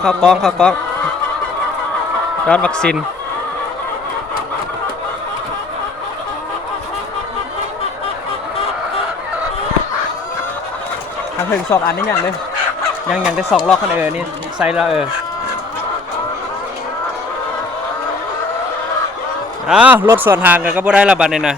เข้ากล้องยอดวัคซีนทางถึง2 อันนี่ยังเลยยังได้2 รอบคันนี่ใส่แล้วรถส่วนทางกันก็บ่ได้ละบัดนี่นะ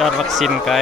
ยอดวัคซีนไกล